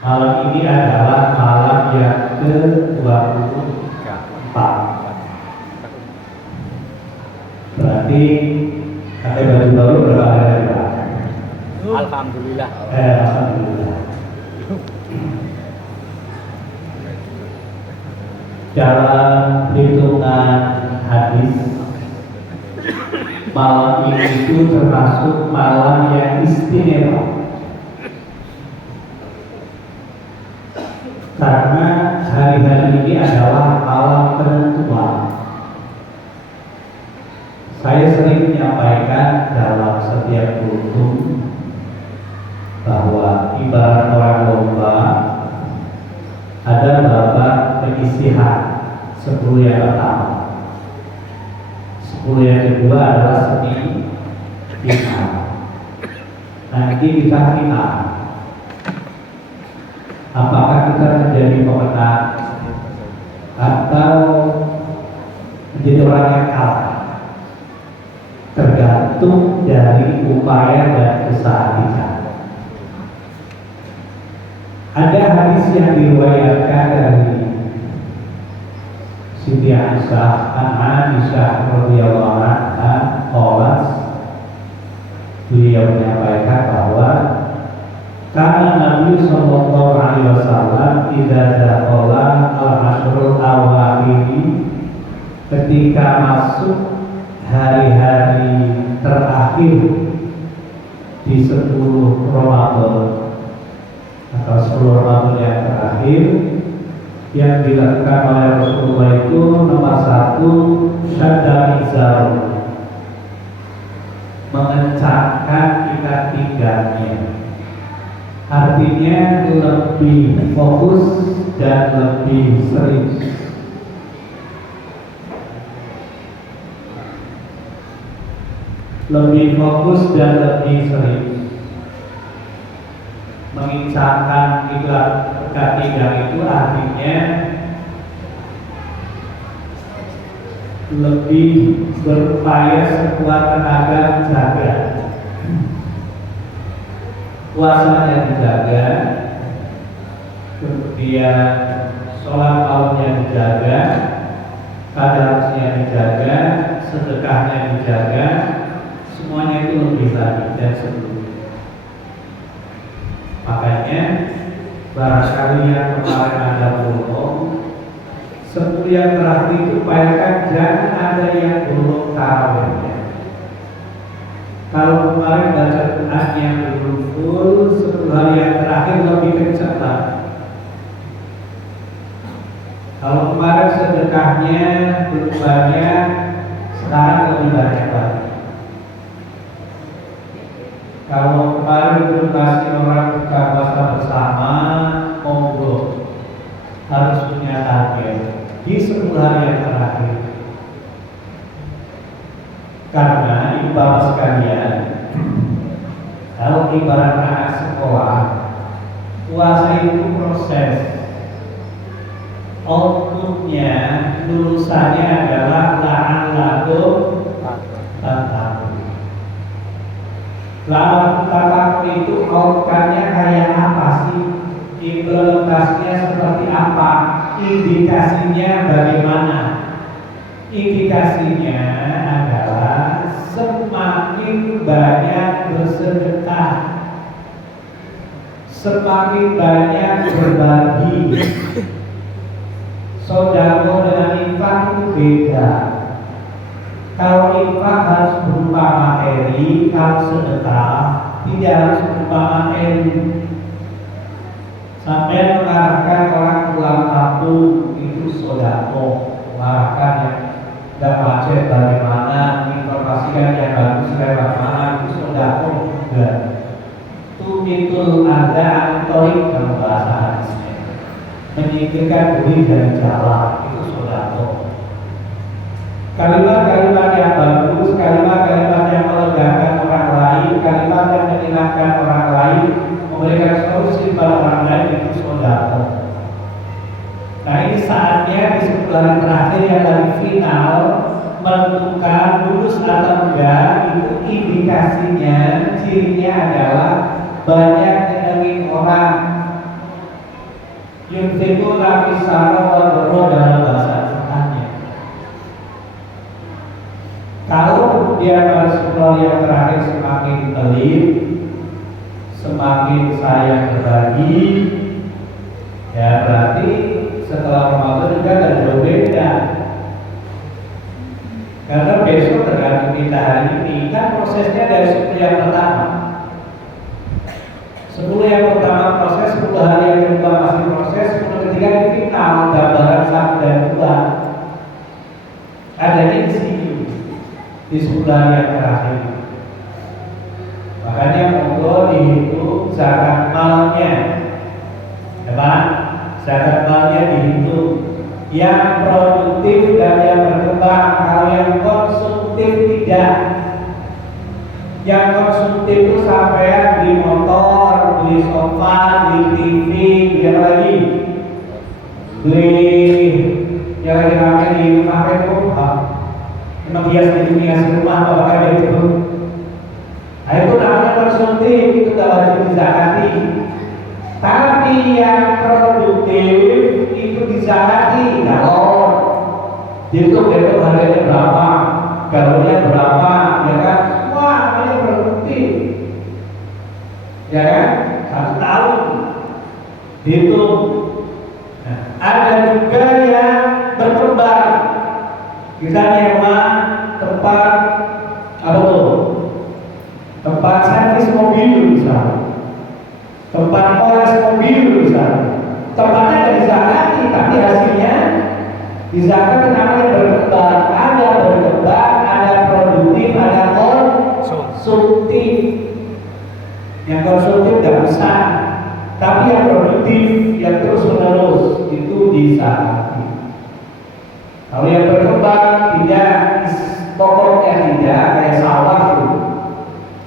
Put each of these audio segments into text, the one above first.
Malam ini adalah malam yang ke-24. Berarti pakai baju baru berapa hari Pak? Alhamdulillah. Alhamdulillah. Dalam hitungan hadis, malam ini itu termasuk malam yang istimewa. Karena hari-hari ini adalah malam penentuan. Saya sering menyampaikan dalam setiap kultum bahwa ibarat orang lomba, ada babak penyisihan 10 yang pertama, 10 yang kedua adalah semi final, nanti kita final. Apakah kita menjadi pemenang atau menjadi orang yang kalah, tergantung dari upaya dan usaha kita. Ada hadis yang diriwayatkan dari Siti Aisyah radhiyallahu anha, beliau menyampaikan bahwa karena Nabi sallallahu alaihi wasallam tidak dakhala al-ashrul awakhir, ketika masuk hari-hari terakhir di 10 Ramadan atau 10 Ramadan yang terakhir, yang dilakukan oleh Rasulullah itu nomor 1, syadda izar, mengencangkan ikat pinggangnya. Artinya lebih fokus dan lebih serius. Lebih fokus dan lebih serius. Mengincangkan ikat pinggang itu artinya lebih berupaya sekuat tenaga menjaga. Puasanya dijaga, kemudian sholat malamnya dijaga, tadarusnya dijaga, sedekahnya dijaga, semuanya itu lebih lagi dan sebelumnya. Makanya barangkali yang kemarin ada bohong, 10 yang terakhir itu upayakan jangan ada yang bolong tarawihnya. Kalau kemarin baca Qurannya belum full, 10 hari yang terakhir lebih kencang lagi. Kalau kemarin sedekahnya belum banyak, sekarang lebih banyak lagi. Kalau kemarin belum kasih orang buka puasa bersama, monggo harus punya target di 10 hari yang terakhir. Karena ibarat sekalian, kalau ibarat anak sekolah, puasa itu proses, outputnya, lulusannya adalah la'allakum tattaqun. La'allakum tattaqun itu outcome-nya kayak apa sih? Implementasinya seperti apa? Indikasinya bagaimana? Indikasinya adalah semakin banyak bersedekah, semakin banyak berbagi. Sedekah dengan infak itu beda. Kalau infak harus berupa materi, kalau sedekah tidak harus berupa materi. Sampai mengarahkan orang pulang kampung itu sedekah, mengarahkan yang tidak macet bagaimana, informasikan yang bagus bagaimana, itu sedekah juga. Tumitul ada antorik dalam bahasa hadisnya, menyingkirkan diri dari jalan, itu sedekah. Kalimat-kalimat yang bagus, kalimat-kalimat yang melegakan orang lain, kalimat yang menyenangkan orang lain, memberikan solusi pada orang lain, itu sedekah. Nah, ini saatnya di 10 hari terakhir yang dari final menentukan lulus atau enggak. Itu indikasinya, cirinya adalah banyak nyenengin orang, Yusriku nafisara wa doro dalam bahasa Qurannya. Kalau kemudian Rasulullah yang terakhir semakin pelit, semakin sayang berbagi, ya berarti setelah Ramadan juga ada berbeda. Karena besok tergantung kita hari ini, kan prosesnya dari 10 yang pertama. 10 yang pertama proses, 10 hari yang kedua masih proses, 10 ketiga di final, gambaran 1 dan 2. Adanya di sini, di 10 hari yang terakhir. Makanya monggo dihitung zakat malnya, ya Pak? Zakat malnya dihitung. Yang produktif dan yang berkembang. Kalau yang konsumtif tidak. Yang konsumtif itu sampai beli motor, beli sofa, beli TV, beli apa lagi? Beli yang lagi rame di kafe itu memang hias di dunia rumah apa kayak gitu. Nah itu namanya konsumtif, itu gak wajib dizakati. Tapi yang produktif itu dizakati. Kalau dihitung harganya berapa, galonnya berapa, ya kan? Semua namanya produktif, ya kan? 1 tahun dihitung. Nah, ada juga yang berkembang. Kita nyewa tempat apa tuh? Tempat servis mobil misalnya, tempat poles mobil misalnya. Tempatnya ada dizakati, tapi hasilnya dizakati namanya berkembang. Ada berkembang, ada produktif, ada konsumtif. Yang konsumtif tidak bisa, tapi yang produktif, yang terus menerus itu dizakati. Kalau yang berkembang tidak, pokoknya tidak, kayak sawah tuh.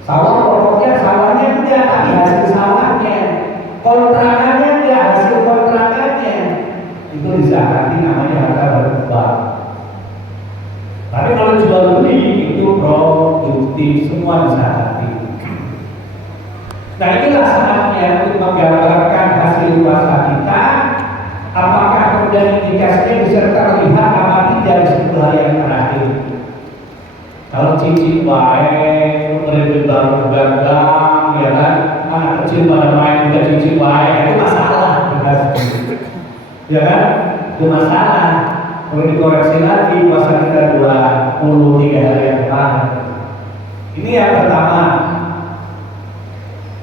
Sawah pokoknya sawahnya tidak, tapi hasil sawahnya, kontrakannya tidak, hasil kontrakannya itu dizakati, namanya harta berkembang. Tapi kalau jual beli itu produktif, semua dizakati. Nah inilah saatnya untuk menggambarkan hasil puasa kita. Apakah kemudian indikasinya bisa terlihat apa tidak di 10 hari yang terakhir? Kalau cicit baik, murid baru gandang, ya kan? Anak kecil pada main juga cicit baik, itu masalah, ya kan? Itu masalah. Perlu dikoreksi lagi puasa kita 23 hari yang terakhir. Ini yang pertama.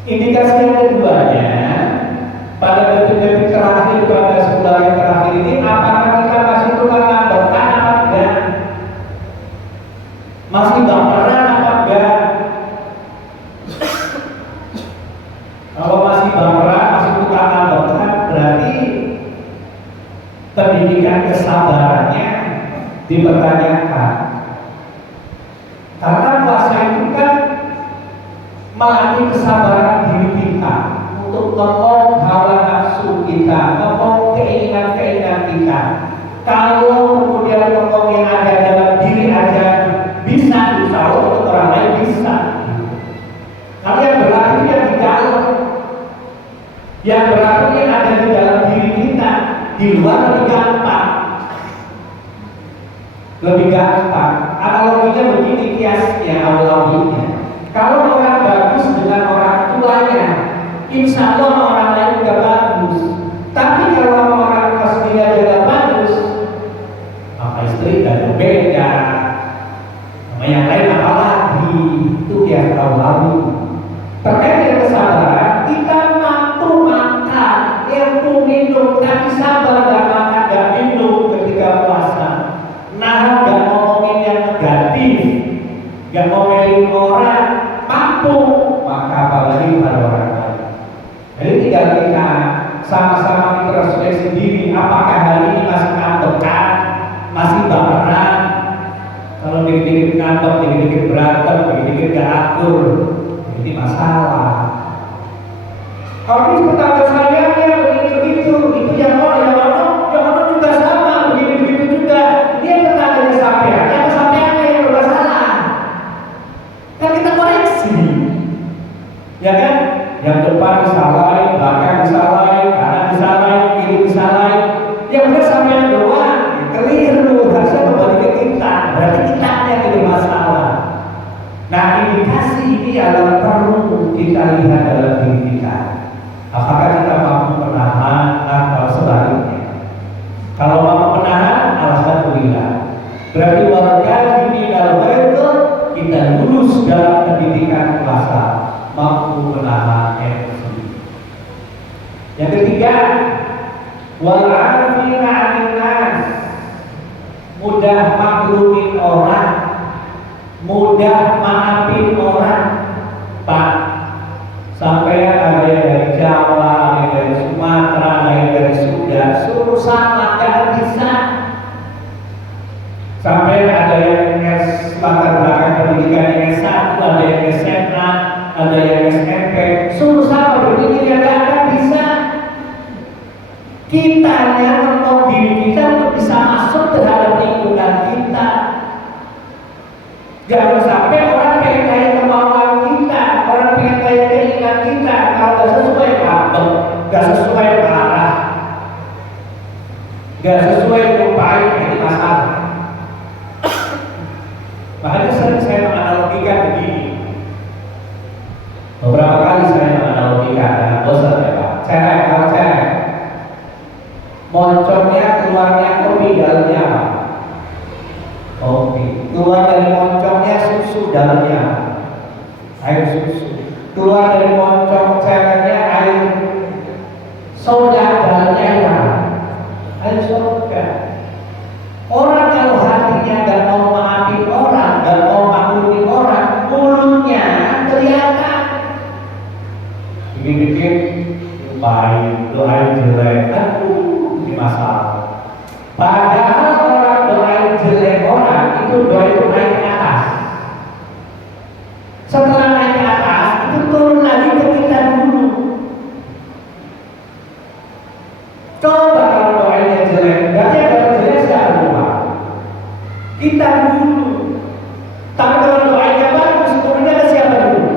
Indikasi yang keduanya, pada detik-detik terakhir pada 10 hari terakhir ini, apakah kita masih tukang bertahan apa enggak? Masih baperan apa enggak? Kalau masih baperan, masih tukang bertahan, berarti pendidikan kesabarannya dipertanyakan. Karena puasa itu kan melatih kesabaran diri kita untuk ngomong hawa nafsu kita, ngomong keinginan-keinginan kita. Kalau kemudian ngomong yang ada dalam diri aja bisa, insya Allah untuk orang lain bisa. Tapi yang berlaku yang di dalam, yang berlaku yang ada di dalam diri kita, di luar lebih gampang. Lebih gampang. Analoginya begini kiasnya, awalnya. Kalau orang bagus dengan orang tuanya, insya Allah orang lain juga bagus. Tapi kalau orang sendiri aja bagus, maka istri dan beda. Sama yang lain apa lagi? Itu yang tahu lalu. Terkait dengan kesabaran, kita mampu makan, mampu minum, tapi sabar gak makan, gak minum ketika puasa. Nah, gak ngomongin yang negatif, gak ngomongin orang, mampu, maka apalagi pada orang lain. Jadi tinggal kita sama-sama introspeksi diri, apakah hari ini masih ngambekan, masih baperan. Kalau dikit-dikit ngambek, dikit-dikit berantem, dikit-dikit gak akur, ini masalah. Kalau itu tetangga sayangnya begitu-begitu, itu yang orang juga sama, begitu-begitu juga. Dia tetangganya sampean, yang sampeannya yang bermasalah. Kan kita koreksi, ya kan? Yang depan disalahin, belakang disalahin, kanan disalahin, kiri disalahin, lihat dalam diri kita. Apakah kita mampu menahan atau sebaliknya? Kalau mampu menahan, alhamdulillah. Berarti warga ini kalau itu kita lulus dalam pendidikan puasa, mampu menahan emosi. Yang ketiga, wal'afina 'anil nas, mudah maklumin orang, mudah maafin orang. Pak, sampai ada yang dari Jawa, ada yang dari Sumatera, ada yang dari Sunda, suruh sama gak bisa. Sampai ada yang latar belakang pendidikan yang S1, ada yang SMA, ada yang SMP, suruh sama berpikir yang gak akan bisa. Kita yang menolong diri kita untuk bisa masuk terhadap lingkungan kita. Jangan sampai orang pengen kayak kemauan kita, orang pengen kayak keinginan kita, kalau gak sesuai kabel, gak sesuai arah, gak sesuai upaya, ini masalah. Makanya sering saya menganalogikan begini. Beberapa kali saya menganalogikan dengan bosan ya Pak. Kalau cerek, moncongnya keluarnya kopi, dalamnya apa? Kopi. Keluar dari moncongnya susu, dalamnya air susu. Keluar dari moncong cereknya air soda, dalamnya air soda. Orang kalau hatinya gak mau maafin orang, gak mau maklumin orang, mulutnya kelihatan. Bikin-bikin doain jelek, aduh ini masalah. Padahal orang doain jelek orang itu doain naik ke atas. Setelah naik ke atas itu turun lagi ke kita dulu. Coba kalau doainnya jelek, berarti yang dapat jelek siapa rumah? Kita dulu. Tapi kalau doainnya bagus, turunnya ke siapa dulu?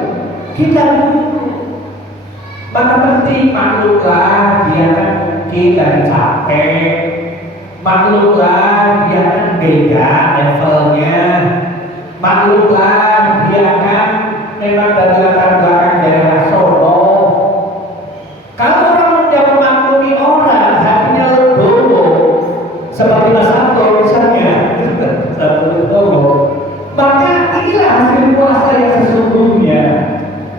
Kita dulu. Maka penting maklumlah dia kan mungkin dari capek, maklumlah dia kan beda levelnya, maklumlah dia kan memang dari latar belakang daerah Solo. Kalau orang mudah memaklumi orang, hatinya legowo, seperti Mas Sabto misalnya, maka inilah hasil puasa yang sesungguhnya.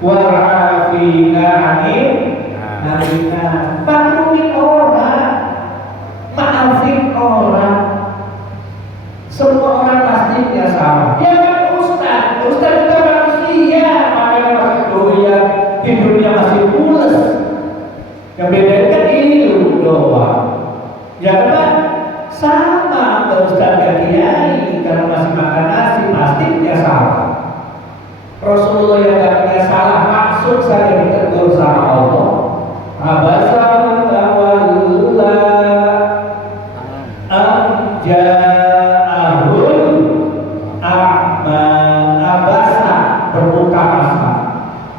Wa'afina 'anil nas, maklumin orang, maafin orang. Semua orang pasti punya salah. Ya kan Ustaz juga manusia, makanya masih doyan, hidupnya masih pules. Yang beda kan ini doang. Ya kan sama Ustaz dan Kiai, kalau masih makan nasi pasti punya salah. Rasulullah yang gak punya salah maksud saja ditegur sama Allah. Abasa tawalla ja'ahul a'ma, abasa berbuka masa,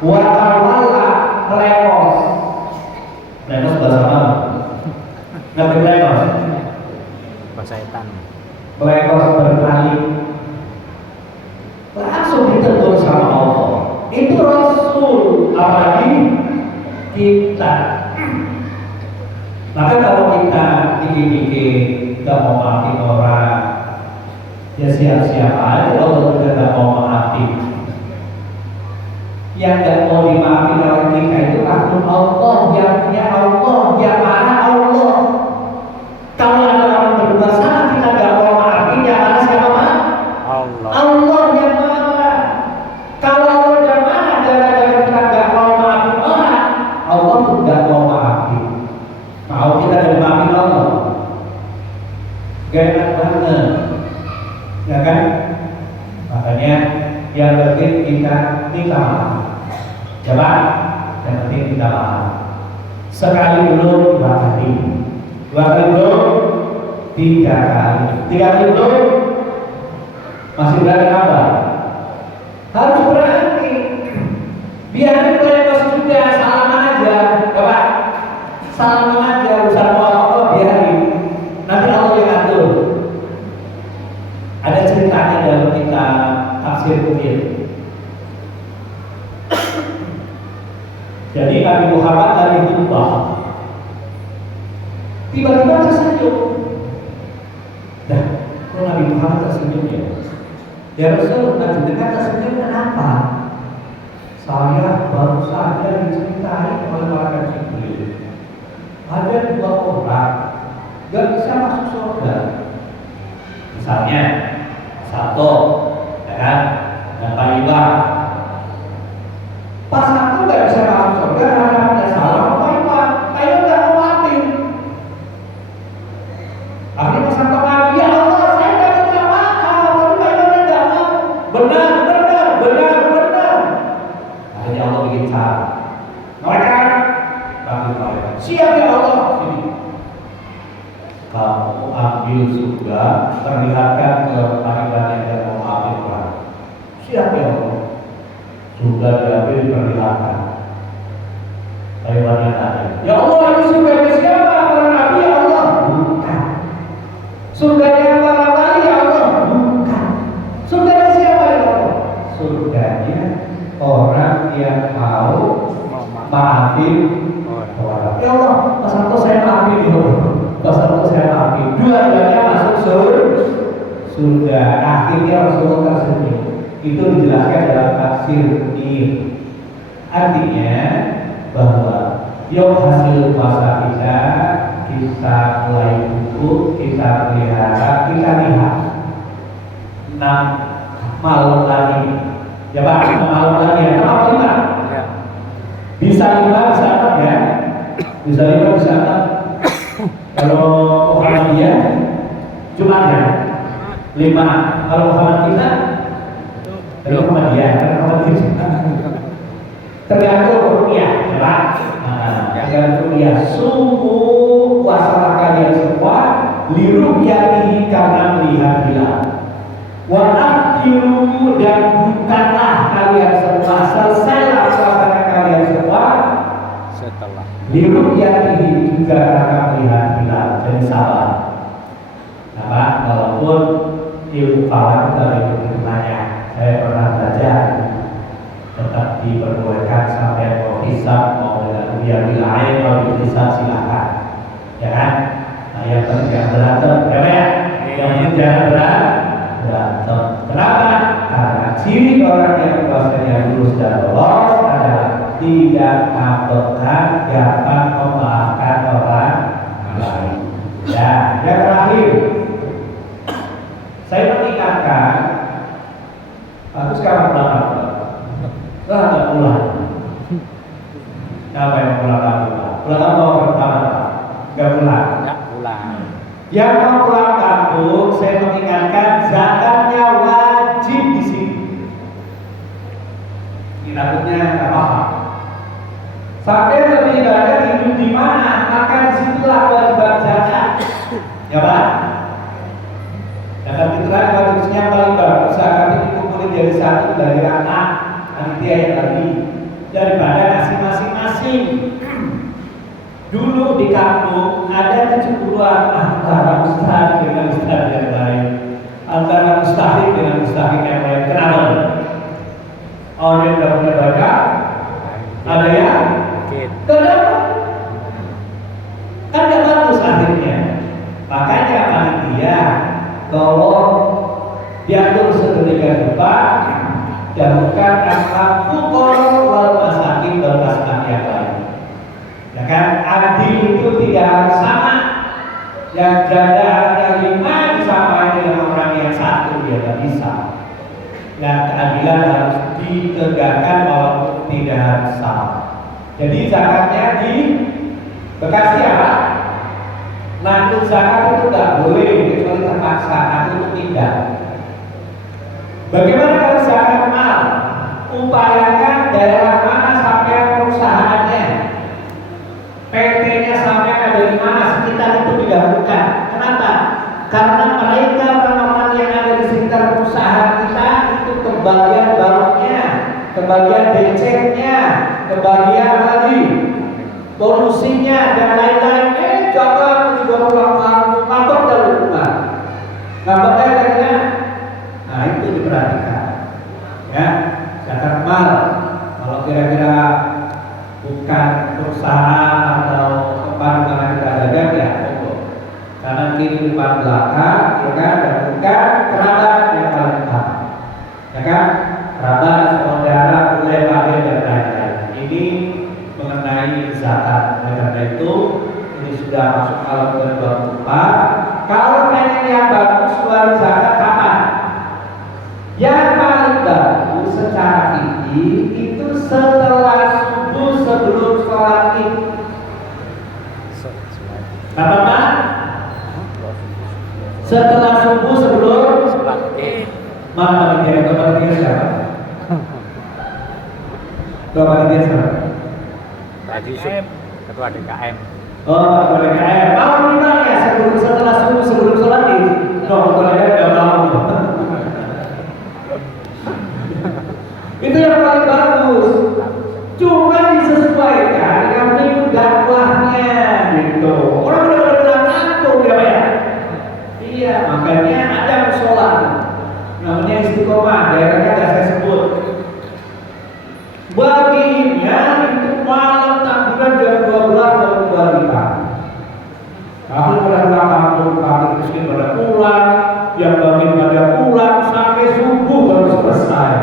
wa tawalla lemos. Lemos bahasa apa? Ngerti lemos? Bahasa setan. Lemos berbalik. Langsung ditegur sama Allah. Itu Rasul, apalagi kita. Maka kalau kita dikit-dikit gak mau maafin orang, ya siap-siap aja Allah juga gak mau maafin. Yang gak mau dimaafin oleh kita itu akun Allah, yang punya Allah, yang mana Allah. Kalau ada orang berbuat salah kita gak mau maafin, yang mana siapa mah? Allah. Allah yang marah. Kalau Allah yang marah gara-gara kita gak mau maafin orang, Allah pun gak mau maafin. Mau kita gak maafin Allah, gak enak banget, ya kan? Makanya yang penting kita minta maaf. Coba, yang penting minta maaf. Sekali belum, 2 kali. 2 kali belum, 3 kali. 3 kali belum, masih berani apa? Harus berani. Biarin lemos juga, salaman aja, coba. Salaman aja, urusan Allah biarin. Nanti Allah yang atur. Ada ceritanya dalam kitab Tafsir Kubir. Muhammad lagi khutbah, tiba-tiba tersenyum. Dah, kok Nabi Muhammad tersenyum ya? Ya Rasul, Nabi dengan tersenyum kenapa? Saya baru saja diceritai oleh malaikat Jibril. Ada dua orang gak bisa masuk surga. Misalnya satu, ya kan, yang paling pas satu gak bisa masuk surga karena ada salah Taiwan. Taiwan gak mau mati. Akhirnya pas satu lagi, ya Allah, saya gak punya makan, tapi Taiwan gak mau. Benar. Akhirnya Allah bikin cara. Mereka siap ya Allah. Sini. Kamu ambil surga, perlihatkan ke panggilan yang mau ambil orang. Siap ya Allah. Surga diambil, perlihatkan. Taiwannya tanya, ya Allah, ini surganya siapa? Para nabi ya Allah? Bukan. Surganya para wali ya Allah? Bukan. Surganya siapa ya Allah? Surganya orang yang mau maafin orang. Ya Allah, pas satu saya maafin ya Allah. Pas satu saya maafin. Dua-duanya masuk surga. Akhirnya Rasulullah tersenyum. Itu dijelaskan dalam tafsir ini. Artinya bahwa yuk hasil puasa kita mulai buku, kita pelihara, kita lihat 6 malam lagi. Ya Pak, 6 malam lagi ya. Kenapa 5? Ya. Bisa 5, bisa 6 ya. Bisa 5, bisa 6. Kalau Muhammadiyah Jumat ya 5. Kalau Muhammad kita dari Muhammadiyah, tergantung rupiah ya Pak. Tergantung rupiah. Sungguh puasa kalian semua liru'yatihi karena melihat hilal. Wa aftiru dan bukanlah kalian semua, selesailah puasa kalian semua setelah liru'yatihi juga karena melihat hilal. Jadi salah. Nah Pak, walaupun ilmu falak dari berkenanya saya pernah belajar, tetap diperbolehkan sampai mau hisab, mau dengan biar wilayah kalau hisab silakan, ya kan? Nah yang penting jangan berantem, ya Pak ya? Yang penting jangan berantem. Kenapa? Karena ciri orang yang puasanya lulus dan lolos adalah tidak ngambekkan, dapat memaafkan orang lain. Ya, yang terakhir, saya mengingatkan, aku sekarang pulang. Nggak pulang. Siapa yang pulang kampung? Pulang kampung pertama? Nggak pulang. Nggak pulang. Yang mau pulang kampung, saya mengingatkan zakatnya wajib di sini. Ini takutnya nggak paham. Sampai lebih ibadah hidup di mana, maka disitulah kewajiban zakat. Ya Pak. Zakat itu kan wajibnya paling bagus. Zakat itu dikumpulin dari satu dari anak. Panitia yang tadi daripada ngasih masing-masing. Dulu di kampung ada kecemburuan antara ustaz dengan ustaz yang lain, antara mustahik dengan mustahik yang lain. Kenapa? Orang yang tidak punya bakat, ada yang kenapa? Kan tidak bagus akhirnya. Makanya panitia tolong diatur sedemikian rupa. Dahulukan asal fukor wal masakin wal asnaf yang lain. Ya kan, adil itu tidak harus sama. Yang janda anaknya 5 disamain dengan orang yang 1, dia tidak bisa. Yang keadilan harus ditegakkan walaupun tidak harus sama. Jadi zakatnya di Bekasi apa? Nanggung zakat itu tidak boleh kecuali terpaksa, itu tidak. Bagaimana kalau zakat mal? Upayakan daerah mana sampai perusahaannya, PT-nya sampai ada di mana, sekitar itu didahulukan. Kenapa? Karena mereka orang-orang yang ada di sekitar perusahaan kita itu kebagian baloknya, kebagian beceknya, kebagian tadi polusinya dan lain-lain. Jangan juga pulang kampung, ngambek dari rumah, ngambeknya karena nah itu diperhatikan ya. Zakat mal kalau kira-kira bukan sudah masuk malam ke-24. Kalau pengen yang bagus keluar zakat kapan? Yang paling bagus secara fikih itu setelah subuh sebelum sholat Id. Kapan Pak? Setelah subuh sebelum sholat Id. mana panitia siapa? Ketua panitia siapa? Tadi ketua DKM. Oh, ketua DKM. Mau gimana ya setelah subuh sebelum sholat Id? No, ketua DKM nggak mau. Itu yang paling bagus. Cuma disesuaikan dengan figur dakwahnya, gitu. Orang benar-benar ngantuk ya, Pak ya? Iya, makanya ada musola. Namanya Istiqomah, daerahnya ada saya sebut. Baginya itu malam takbiran jam 12 baru keluar di pagi. Kami pada pulang kampung, kami miskin pada pulang, yang bagian pada pulang sampai subuh baru selesai.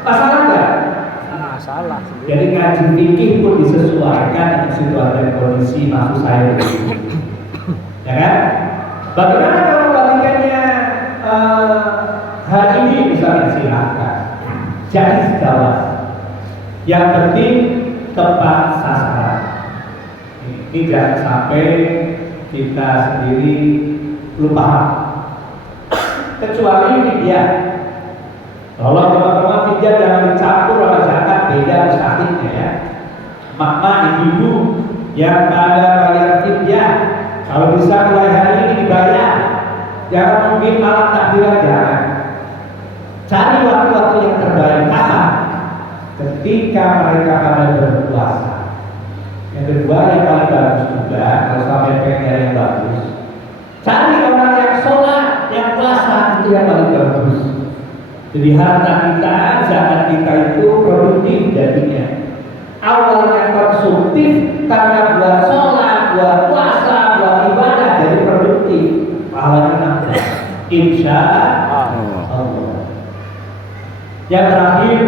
Masalah enggak? Masalah. Jadi ngaji fikih pun disesuaikan dengan situasi dan kondisi maksud saya. Ya kan? Bagaimana kalau bagiannya hari ini misalnya silahkan. Jadi jawab. Yang penting tepat sasaran. Ini jangan sampai kita sendiri lupa. Kecuali fidyah. Kalau teman-teman fidyah jangan dicampur sama zakat, beda mustahilnya ya. Maka ibu yang ada bayar fidyah, kalau bisa mulai hari ini dibayar. Jangan mungkin malam takbiran, jangan. Cari waktu-waktu yang terbaik apa? Ketika mereka pada berpuasa. Yang kedua yang paling bagus juga, kalau sampai pengen yang bagus, cari orang yang sholat, yang puasa, itu yang paling bagus. Jadi harta kita, zakat kita itu produktif jadinya. Awalnya konsumtif karena buat sholat, buat puasa, buat ibadah, jadi produktif. Pahalanya nanti, insya Allah. Yang terakhir